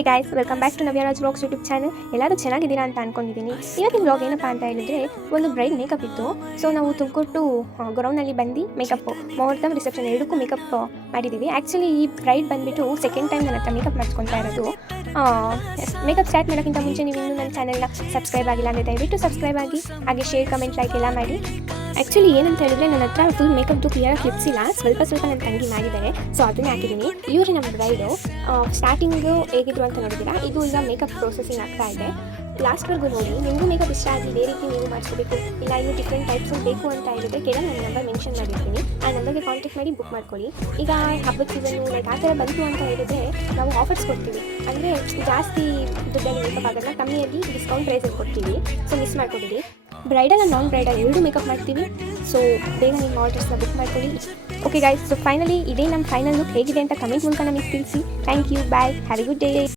Hey guys, welcome back to Navyaraj vlogs YouTube channel. ಎಲ್ಲರೂ ಚೆನ್ನಾಗಿದ್ದೀರಾ ಅಂತ ಅನ್ಕೊಂಡಿದ್ದೀನಿ. ಇವತ್ತಿನ ವ್ಲಾಗ್ ಏನಪ್ಪ ಅಂತ ಹೇಳಿದ್ರೆ, ಒಂದು ಬ್ರೈಡ್ ಮೇಕಪ್ ಇತ್ತು. ಸೊ ನಾವು ತುಮಕೂರು ಗ್ರೌಂಡ್ನಲ್ಲಿ ಬಂದು ಮೇಕಪ್ ಮುಹೂರ್ತ ರಿಸೆಪ್ಷನ್ ಎರಡಕ್ಕೂ ಮೇಕಪ್ ಮಾಡಿದ್ದೀವಿ. ಆ್ಯಕ್ಚುಲಿ ಈ ಬ್ರೈಡ್ ಬಂದುಬಿಟ್ಟು ಸೆಕೆಂಡ್ ಟೈಮ್ ನನ್ನ ಹತ್ರ ಮೇಕಪ್ ಮಾಡಿಸ್ಕೊತಾ ಇರೋದು. ಮೇಕಪ್ ಸ್ಟಾರ್ಟ್ ಮಾಡೋಕ್ಕಿಂತ ಮುಂಚೆ ನೀವು ಇನ್ನೂ ನನ್ನ ಚಾನಲ್ನ ಸಬ್ಸ್ಕ್ರೈಬ್ ಆಗಿಲ್ಲ ಅಂದರೆ ದಯವಿಟ್ಟು ಸಬ್ಸ್ಕ್ರೈಬ್ ಆಗಿ, ಹಾಗೆ ಶೇರ್ ಕಮೆಂಟ್ ಲೈಕ್ ಎಲ್ಲ ಮಾಡಿ. ಆ್ಯಕ್ಚುಲಿ ಏನಂತ ಹೇಳಿದ್ರೆ, ನನ್ನ ಹತ್ರ ಫುಲ್ ಮೇಕಪ್ದು ಕ್ಲಿಯರ್ ಕ್ಲಿಪ್ಸ್ ಇಲ್ಲ, ಸ್ವಲ್ಪ ನನ್ನ ತಂಗಿ ಮಾಡಿದ್ದಾರೆ, ಸೊ ಅದನ್ನೇ ಹಾಕಿದ್ದೀನಿ. ಇವರು ನಮ್ಮ ಬ್ರೈಡು ಸ್ಟಾರ್ಟಿಂಗು ಹೇಗಿದ್ರು ಅಂತ ನೋಡಿದ್ದೀರಾ. ಇದು ಈಗ ಮೇಕಪ್ ಪ್ರೊಸೆಸಿಂಗ್ ಆಗ್ತಾ ಇದೆ. ಲಾಸ್ಟ್ವರೆಗೂ ನೋಡಿ. ನಿಮಗೂ ಮೇಕಪ್ ಇಷ್ಟ ಆಗಿ ಇದೇ ರೀತಿ ನೀವು ಮಾಡಿಸ್ಕೋಬೇಕು, ಇಲ್ಲ ಇನ್ನೂ ಡಿಫ್ರೆಂಟ್ ಟೈಪ್ಸು ಬೇಕು ಅಂತ ಹೇಳಿದ್ರೆ ಕೆಳಗೆ ನನ್ನ ನಂಬರ್ ಮೆನ್ಷನ್ ಮಾಡಿರ್ತೀನಿ. ಆ ನಂಬರ್ಗೆ ಕಾಂಟ್ಯಾಕ್ಟ್ ಮಾಡಿ ಬುಕ್ ಮಾಡ್ಕೊಳ್ಳಿ. ಈಗ ಹಬ್ಬದ ಸೀಸನ್ನು ಲೈಕ್ ಆ ಥರ ಬಂತು ಅಂತ ಹೇಳಿದ್ರೆ ನಾವು ಆಫರ್ಸ್ ಕೊಡ್ತೀವಿ. ಅಂದರೆ ಜಾಸ್ತಿ ದುಡ್ಡಲ್ಲಿ ಮೇಕಪ್ ಆಗೋಲ್ಲ, ಕಮ್ಮಿಯಾಗಿ ಡಿಸ್ಕೌಂಟ್ ಪ್ರೈಸಲ್ಲಿ ಕೊಡ್ತೀವಿ. ಸೊ ಮಿಸ್ ಮಾಡ್ಕೊಬಿಡಿ. ಬ್ರೈಡಲ್ ಆ್ಯಂಡ್ ನಾನ್ ಬ್ರೈಡಲ್ ಎರಡೂ ಮೇಕಪ್ ಮಾಡ್ತೀವಿ. ಸೊ ಬೇಗ ನಿಮ್ಮ ಆರ್ಡರ್ಸ್ನ ಬುಕ್ ಮಾಡ್ಕೊಳ್ಳಿ. ಓಕೆ ಗೈಸ್, ಸೊ ಫೈನಲಿ ಇದೇ ನಮ್ಮ ಫೈನಲ್ ಲುಕ್. ಹೇಗಿದೆ ಅಂತ ಕಮೆಂಟ್ ಮೂಲಕ ನಮಗೆ ತಿಳಿಸಿ. Thank you, bye, have a good day.